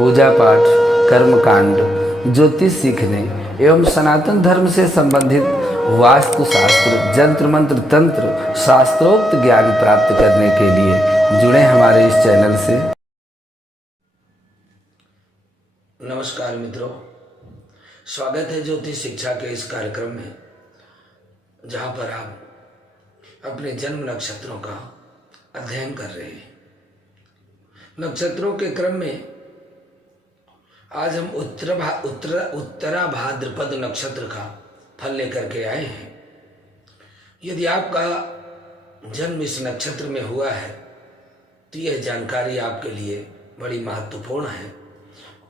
पूजा पाठ, कर्मकांड, ज्योतिष सीखने एवं सनातन धर्म से संबंधित वास्तुशास्त्र, जंत्र मंत्र, तंत्र, शास्त्रोक्त ज्ञान प्राप्त करने के लिए जुड़े हमारे इस चैनल से। नमस्कार मित्रों, स्वागत है ज्योतिष शिक्षा के इस कार्यक्रम में, जहां पर आप अपने जन्म नक्षत्रों का अध्ययन कर रहे हैं। नक्षत्रों के क्रम में आज हम उत्तरा भाद्रपद नक्षत्र का फल लेकर के आए हैं। यदि आपका जन्म इस नक्षत्र में हुआ है तो यह जानकारी आपके लिए बड़ी महत्वपूर्ण है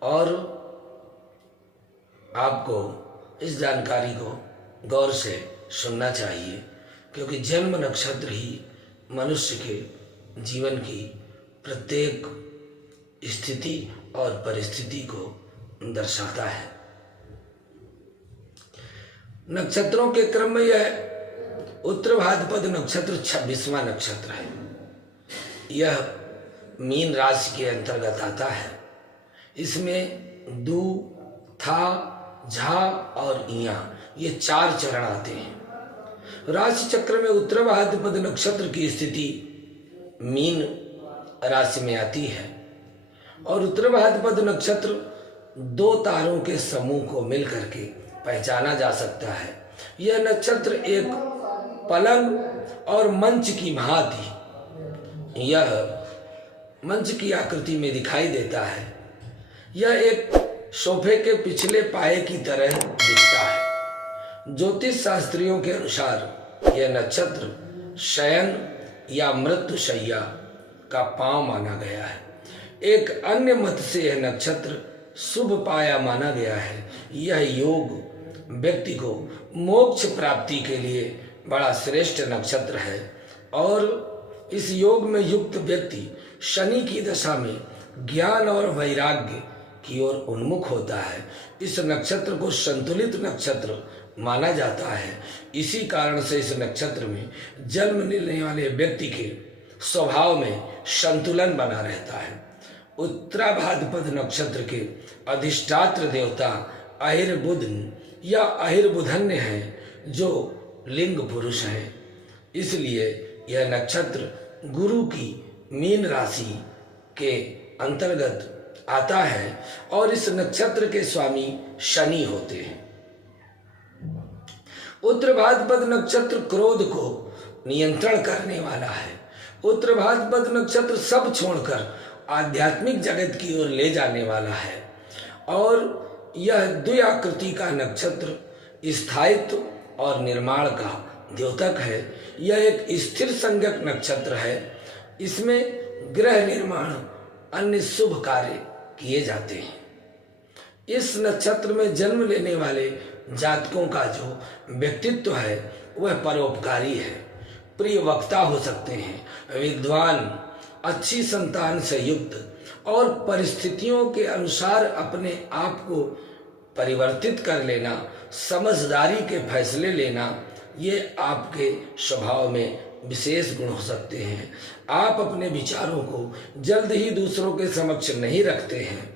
और आपको इस जानकारी को गौर से सुनना चाहिए, क्योंकि जन्म नक्षत्र ही मनुष्य के जीवन की प्रत्येक स्थिति और परिस्थिति को दर्शाता है। नक्षत्रों के क्रम में यह उत्तर भाद्रपद नक्षत्र 26वां नक्षत्र है। यह मीन राशि के अंतर्गत आता है। इसमें दू, था, झा और इया ये 4 चरण आते हैं। राशि चक्र में उत्तर भाद्रपद नक्षत्र की स्थिति मीन राशि में आती है और उत्तर भाद्रपद नक्षत्र 2 तारों के समूह को मिलकर के पहचाना जा सकता है। यह नक्षत्र एक पलंग और मंच की भांति यह मंच की आकृति में दिखाई देता है। यह एक सोफे के पिछले पाए की तरह दिखता है। ज्योतिष शास्त्रियों के अनुसार यह नक्षत्र शयन या मृत्युशैया का पांव माना गया है। एक अन्य मत से यह नक्षत्र शुभ पाया माना गया है। यह योग व्यक्ति को मोक्ष प्राप्ति के लिए बड़ा श्रेष्ठ नक्षत्र है और इस योग में युक्त व्यक्ति शनि की दशा में ज्ञान और वैराग्य की ओर उन्मुख होता है। इस नक्षत्र को संतुलित नक्षत्र माना जाता है। इसी कारण से इस नक्षत्र में जन्म लेने वाले व्यक्ति के स्वभाव में संतुलन बना रहता है। उत्तरा भाद्रपद नक्षत्र के अधिष्ठात्र देवता अहिर्बुधन या अहिर्बुधन्य हैं, जो लिंग पुरुष हैं। इसलिए यह नक्षत्र गुरु की मीन राशि के अंतर्गत आता है और इस नक्षत्र के स्वामी शनि होते हैं। उत्तर भाद्रपद नक्षत्र क्रोध को नियंत्रण करने वाला है। उत्तर भाद्रपद नक्षत्र सब छोड़कर आध्यात्मिक जगत की ओर ले जाने वाला है और यह द्व्याकृति का नक्षत्र स्थायित्व और निर्माण का द्योतक है। यह एक स्थिर संज्ञक नक्षत्र है। इसमें गृह निर्माण अन्य शुभ कार्य किए जाते हैं। इस नक्षत्र में जन्म लेने वाले जातकों का जो व्यक्तित्व है वह परोपकारी है, प्रिय वक्ता हो सकते हैं, विद्वान, अच्छी संतान से युक्त और परिस्थितियों के अनुसार अपने आप को परिवर्तित कर लेना, समझदारी के फैसले लेना, ये आपके स्वभाव में विशेष गुण हो सकते हैं। आप अपने विचारों को जल्द ही दूसरों के समक्ष नहीं रखते हैं।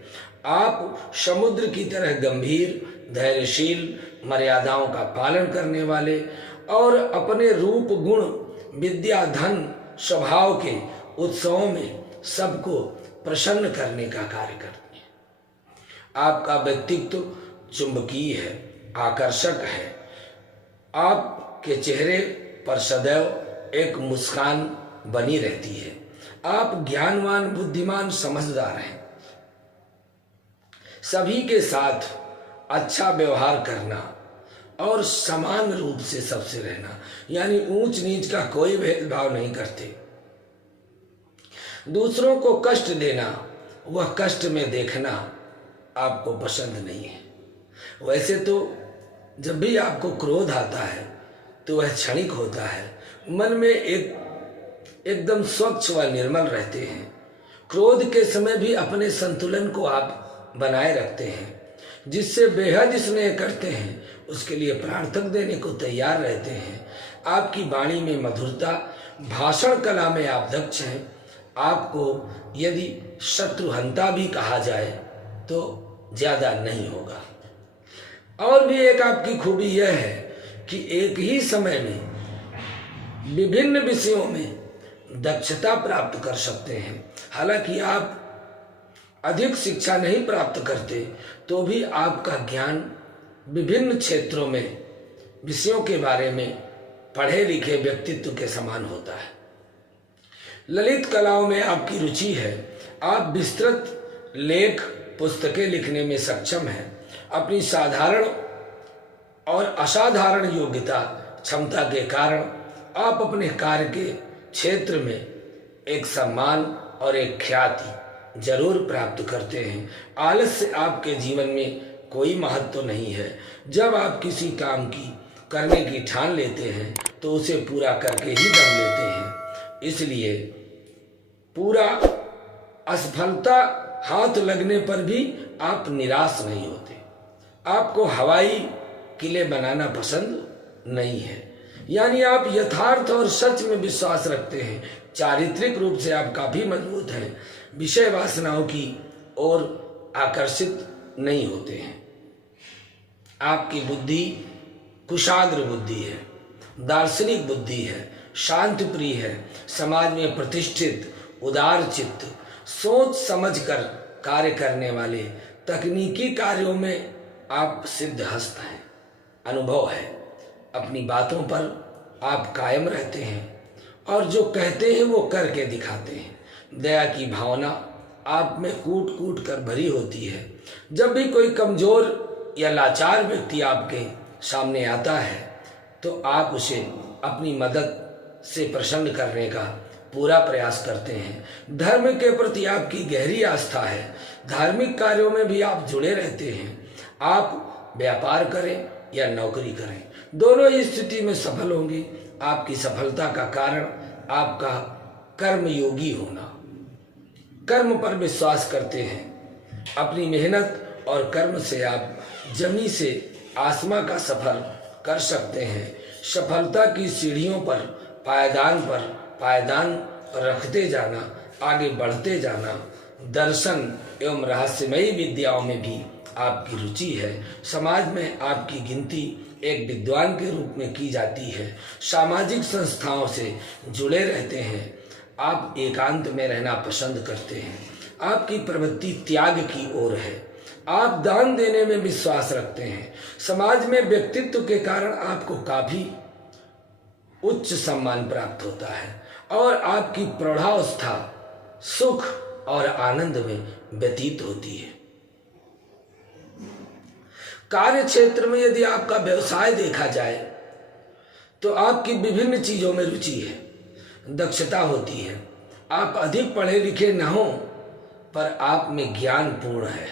आप समुद्र की तरह गंभीर, धैर्यशील, मर्यादाओं का पालन करने वाले और अपने रूप, गुण, विद्या, धन, स्वभाव के उत्सवों में सबको प्रसन्न करने का कार्य करते हैं। आपका व्यक्तित्व चुंबकीय है, आकर्षक है। आपके चेहरे पर सदैव एक मुस्कान बनी रहती है। आप ज्ञानवान, बुद्धिमान, समझदार हैं। सभी के साथ अच्छा व्यवहार करना और समान रूप से सबसे रहना, यानी ऊंच नीच का कोई भेदभाव नहीं करते। दूसरों को कष्ट देना, वह कष्ट में देखना आपको पसंद नहीं है। वैसे तो जब भी आपको क्रोध आता है तो वह क्षणिक होता है। मन में एकदम स्वच्छ व निर्मल रहते हैं। क्रोध के समय भी अपने संतुलन को आप बनाए रखते हैं, जिससे बेहद स्नेह करते हैं, उसके लिए प्राण तक देने को तैयार रहते हैं। आपकी वाणी में मधुरता, भाषण कला में आप दक्ष हैं। आपको यदि शत्रुहंता भी कहा जाए तो ज़्यादा नहीं होगा। और भी एक आपकी खूबी यह है कि एक ही समय में विभिन्न विषयों में दक्षता प्राप्त कर सकते हैं। हालांकि आप अधिक शिक्षा नहीं प्राप्त करते तो भी आपका ज्ञान विभिन्न क्षेत्रों में विषयों के बारे में पढ़े लिखे व्यक्तित्व के समान होता है। ललित कलाओं में आपकी रुचि है, आप विस्तृत लेख पुस्तकें लिखने में सक्षम हैं। अपनी साधारण और असाधारण योग्यता क्षमता के कारण आप अपने कार्य के क्षेत्र में एक सम्मान और एक ख्याति जरूर प्राप्त करते हैं। आलस्य आपके जीवन में कोई महत्व नहीं है। जब आप किसी काम की करने की ठान लेते हैं तो उसे पूरा करके ही दम लेते हैं। इसलिए पूरा असफलता हाथ लगने पर भी आप निराश नहीं होते। आपको हवाई किले बनाना पसंद नहीं है, यानी आप यथार्थ और सच में विश्वास रखते हैं। चारित्रिक रूप से आप काफी मजबूत हैं, विषय वासनाओं की ओर आकर्षित नहीं होते हैं। आपकी बुद्धि कुशाग्र बुद्धि है, दार्शनिक बुद्धि है, शांत प्रिय है, समाज में प्रतिष्ठित, उदार चित्त, सोच समझकर कार्य करने वाले, तकनीकी कार्यों में आप सिद्धहस्त हैं, अनुभव है। अपनी बातों पर आप कायम रहते हैं और जो कहते हैं वो करके दिखाते हैं। दया की भावना आप में कूट कूट कर भरी होती है। जब भी कोई कमजोर या लाचार व्यक्ति आपके सामने आता है तो आप उसे अपनी मदद से प्रसन्न करने का पूरा प्रयास करते हैं। धर्म के प्रति आपकी गहरी आस्था है, धार्मिक कार्यों में भी आप जुड़े रहते हैं। आप व्यापार करें या नौकरी करें, दोनों ही स्थिति में सफल होंगे। आपकी सफलता का कारण आपका कर्मयोगी होना, कर्म पर विश्वास करते हैं। अपनी मेहनत और कर्म से आप जमी से आसमां का सफर कर सकते हैं। सफलता की सीढ़ियों पर पायदान रखते जाना, आगे बढ़ते जाना। दर्शन एवं रहस्यमयी विद्याओं में भी आपकी रुचि है। समाज में आपकी गिनती एक विद्वान के रूप में की जाती है। सामाजिक संस्थाओं से जुड़े रहते हैं। आप एकांत में रहना पसंद करते हैं। आपकी प्रवृत्ति त्याग की ओर है। आप दान देने में विश्वास रखते हैं। समाज में व्यक्तित्व के कारण आपको काफी उच्च सम्मान प्राप्त होता है और आपकी प्रौढ़ावस्था सुख और आनंद में व्यतीत होती है। कार्य क्षेत्र में यदि आपका व्यवसाय देखा जाए तो आपकी विभिन्न चीजों में रुचि है, दक्षता होती है। आप अधिक पढ़े लिखे न हो पर आप में ज्ञान पूर्ण है।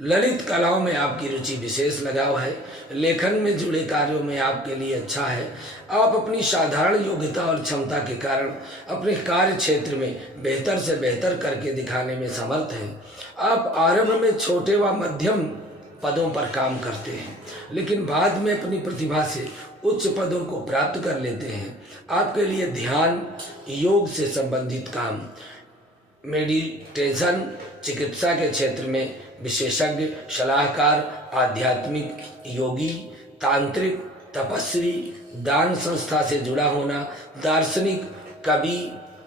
ललित कलाओं में आपकी रुचि विशेष लगाव है। लेखन में जुड़े कार्यों में आपके लिए अच्छा है। आप अपनी साधारण योग्यता और क्षमता के कारण अपने कार्य क्षेत्र में बेहतर से बेहतर करके दिखाने में समर्थ हैं। आप आरंभ में छोटे व मध्यम पदों पर काम करते हैं, लेकिन बाद में अपनी प्रतिभा से उच्च पदों को प्राप्त कर लेते हैं। आपके लिए ध्यान, योग से संबंधित काम, मेडिटेशन, चिकित्सा के क्षेत्र में विशेषज्ञ, सलाहकार, आध्यात्मिक योगी, तांत्रिक, तपस्वी, दान संस्था से जुड़ा होना, दार्शनिक, कवि,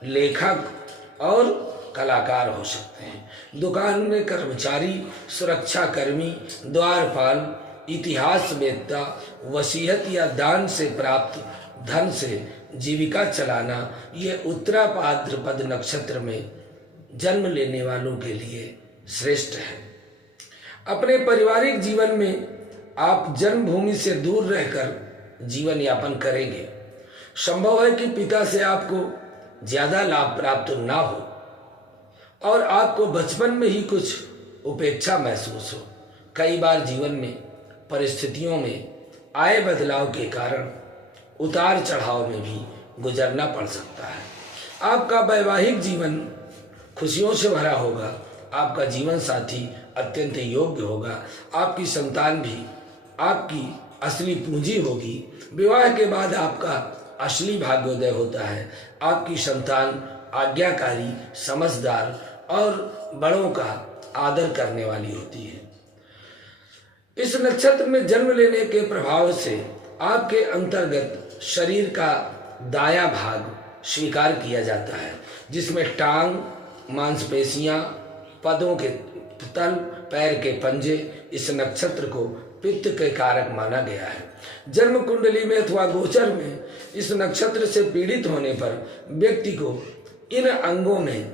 लेखक और कलाकार हो सकते हैं। दुकान में कर्मचारी, सुरक्षा कर्मी, द्वारपाल, इतिहासवेत्ता, वसीयत या दान से प्राप्त धन से जीविका चलाना, ये उत्तरा भाद्रपद नक्षत्र में जन्म लेने वालों के लिए श्रेष्ठ है। अपने पारिवारिक जीवन में आप जन्मभूमि से दूर रहकर जीवन यापन करेंगे। संभव है कि पिता से आपको ज्यादा लाभ प्राप्त ना हो और आपको बचपन में ही कुछ उपेक्षा महसूस हो। कई बार जीवन में परिस्थितियों में आए बदलाव के कारण उतार चढ़ाव में भी गुजरना पड़ सकता है। आपका वैवाहिक जीवन खुशियों से भरा होगा। आपका जीवन साथी अत्यंत योग्य होगा। आपकी संतान भी आपकी असली पूंजी होगी। विवाह के बाद आपका असली भाग्योदय होता है। आपकी संतान आज्ञाकारी, समझदार और बड़ों का आदर करने वाली होती है। इस नक्षत्र में जन्म लेने के प्रभाव से आपके अंतर्गत शरीर का दायां भाग स्वीकार किया जाता है, जिसमें टांग, मांसपेशियां, पदों के तल, पैर के पंजे इस नक्षत्र को पित्त के कारक माना गया है। जन्म कुंडली में अथवा गोचर में इस नक्षत्र से पीड़ित होने पर व्यक्ति को इन अंगों में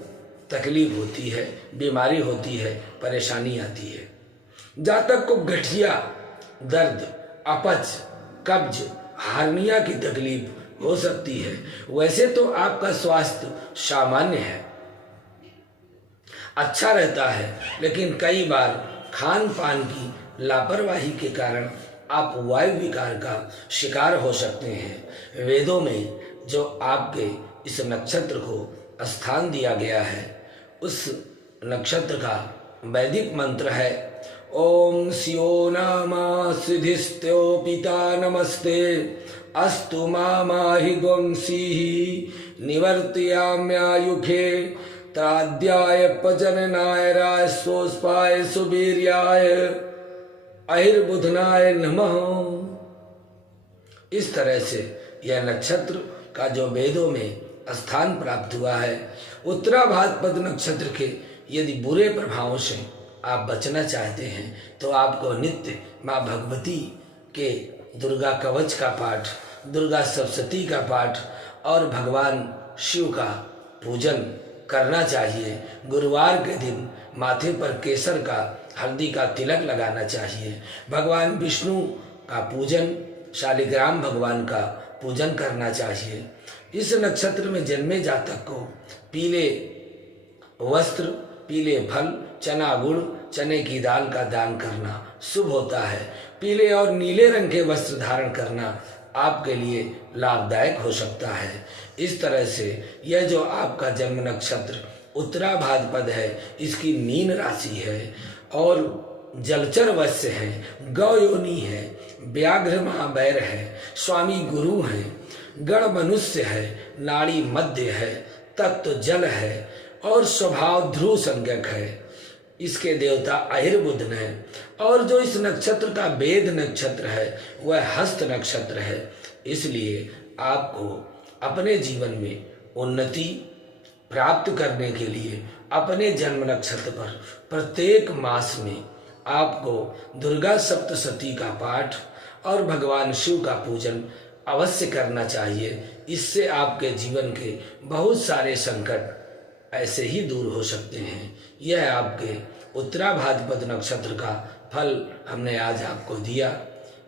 तकलीफ होती है, बीमारी होती है, परेशानी आती है। जातक को गठिया, दर्द, अपच, कब्ज, हार्निया की तकलीफ हो सकती है। वैसे तो आपका स्वास्थ्य सामान्य है, अच्छा रहता है, लेकिन कई बार खान पान की लापरवाही के कारण आप वायु विकार का शिकार हो सकते हैं। वेदों में जो आपके इस नक्षत्र को स्थान दिया गया है, उस नक्षत्र का वैदिक मंत्र है ओम स्यो नामा सिद्धिस्त्यो पिता नमस्ते अस्तु माहि द्वंसी निवर्त्याम्यायुखे ताद्याय पजननाय राय सोस्पाय सुवीर्याय अहिर्बुधनाय नमः। इस तरह से यह नक्षत्र का जो वेदों में स्थान प्राप्त हुआ है, उत्तराभाद्रपद नक्षत्र के यदि बुरे प्रभावों से आप बचना चाहते हैं तो आपको नित्य माँ भगवती के दुर्गा कवच का पाठ, दुर्गा सप्तशती का पाठ और भगवान शिव का पूजन करना चाहिए। गुरुवार के दिन माथे पर केसर का, हल्दी का तिलक लगाना चाहिए। भगवान विष्णु का पूजन, शालिग्राम भगवान का पूजन करना चाहिए। इस नक्षत्र में जन्मे जातक को पीले वस्त्र, पीले फल, चना गुड़, चने की दाल का दान करना शुभ होता है। पीले और नीले रंग के वस्त्र धारण करना आपके लिए लाभदायक हो सकता है। इस तरह से यह जो आपका जन्म नक्षत्र उत्तराभाद्रपद है, इसकी मीन राशि है और जलचर वत्स्य है, गौ योनि है, व्याघ्र महाबैर है, स्वामी गुरु है, गण मनुष्य है, नाड़ी मध्य है, तत्व जल है और स्वभाव ध्रुव संज्ञक है। इसके देवता अहिर्बुधन है और जो इस नक्षत्र का वेद नक्षत्र है वह हस्त नक्षत्र है। इसलिए आपको अपने जीवन में उन्नति प्राप्त करने के लिए अपने जन्म नक्षत्र पर प्रत्येक मास में आपको दुर्गा सप्तशती का पाठ और भगवान शिव का पूजन अवश्य करना चाहिए। इससे आपके जीवन के बहुत सारे संकट ऐसे ही दूर हो सकते हैं। यह आपके उत्तराभाद्रपद नक्षत्र का फल हमने आज आपको दिया।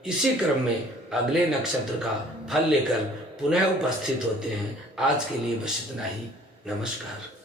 इसी क्रम में अगले नक्षत्र का फल लेकर पुनः उपस्थित होते हैं। आज के लिए बस इतना ही। नमस्कार।